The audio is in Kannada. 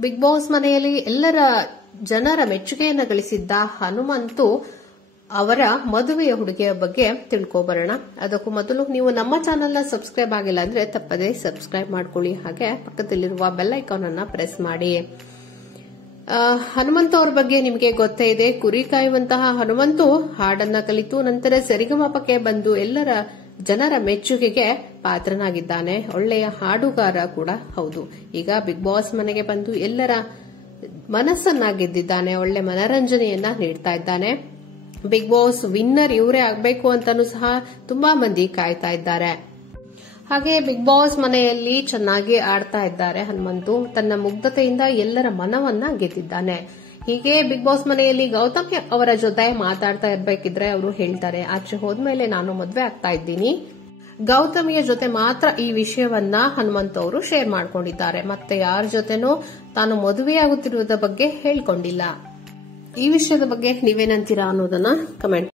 ಬಿಗ್ ಬಾಸ್ ಮನೆಯಲ್ಲಿ ಎಲ್ಲರ ಜನರ ಮೆಚ್ಚುಗೆಯನ್ನು ಗಳಿಸಿದ್ದ ಹನುಮಂತು ಅವರ ಮದುವೆಯ ಹುಡುಗಿಯ ಬಗ್ಗೆ ತಿಳ್ಕೊಬರೋಣ. ಅದಕ್ಕೂ ಮೊದಲು ನೀವು ನಮ್ಮ ಚಾನೆಲ್ನ ಸಬ್ಸ್ಕ್ರೈಬ್ ಆಗಿಲ್ಲ ಅಂದ್ರೆ ತಪ್ಪದೇ ಸಬ್ಸ್ಕ್ರೈಬ್ ಮಾಡ್ಕೊಳ್ಳಿ. ಹಾಗೆ ಪಕ್ಕದಲ್ಲಿರುವ ಬೆಲ್ ಐಕಾನ್ ಅನ್ನ ಪ್ರೆಸ್ ಮಾಡಿ. ಹನುಮಂತು ಅವ್ರ ಬಗ್ಗೆ ನಿಮಗೆ ಗೊತ್ತೇ ಇದೆ. ಕುರಿ ಕಾಯುವಂತಹ ಹನುಮಂತು ಹಾಡನ್ನ ಕಲಿತು ನಂತರ ಸರಿಗಮಪಕ್ಕೆ ಬಂದು ಎಲ್ಲರ ಜನರ ಮೆಚ್ಚುಗೆಗೆ ಪಾತ್ರನಾಗಿದ್ದಾನೆ. ಒಳ್ಳೆಯ ಹಾಡುಗಾರ ಕೂಡ ಹೌದು. ಈಗ ಬಿಗ್ ಬಾಸ್ ಮನೆಗೆ ಬಂದು ಎಲ್ಲರ ಮನಸ್ಸನ್ನ ಗೆದ್ದಿದ್ದಾನೆ. ಒಳ್ಳೆ ಮನರಂಜನೆಯನ್ನ ನೀಡ್ತಾ ಇದ್ದಾನೆ. ಬಿಗ್ ಬಾಸ್ ವಿನ್ನರ್ ಇವರೇ ಆಗಬೇಕು ಅಂತಾನೂ ಸಹ ತುಂಬಾ ಮಂದಿ ಕಾಯ್ತಾ ಇದ್ದಾರೆ. ಹಾಗೆ ಬಿಗ್ ಬಾಸ್ ಮನೆಯಲ್ಲಿ ಚೆನ್ನಾಗಿ ಆಡ್ತಾ ಇದ್ದಾರೆ. ಹನುಮಂತು ತನ್ನ ಮುಗ್ಧತೆಯಿಂದ ಎಲ್ಲರ ಮನವನ್ನ ಗೆದ್ದಿದ್ದಾನೆ. ಹೀಗೆ ಬಿಗ್ ಬಾಸ್ ಮನೆಯಲ್ಲಿ ಗೌತಮ್ ಅವರ ಜೊತೆ ಮಾತಾಡ್ತಾ ಇರ್ಬೇಕಿದ್ರೆ ಅವರು ಹೇಳ್ತಾರೆ, ಆಚೆ ಹೋದ್ಮೇಲೆ ನಾನು ಮದ್ವೆ ಆಗ್ತಾ ಇದ್ದೀನಿ. ಗೌತಮಿಯ ಜೊತೆ ಮಾತ್ರ ಈ ವಿಷಯವನ್ನ ಹನುಮಂತು ಅವರು ಶೇರ್ ಮಾಡ್ಕೊಂಡಿದ್ದಾರೆ. ಮತ್ತೆ ಯಾರ ಜೊತೆನೂ ತಾನು ಮದುವೆಯಾಗುತ್ತಿರುವುದರ ಬಗ್ಗೆ ಹೇಳ್ಕೊಂಡಿಲ್ಲ. ಈ ವಿಷಯದ ಬಗ್ಗೆ ನೀವೇನಂತೀರಾ ಅನ್ನೋದನ್ನ ಕಮೆಂಟ್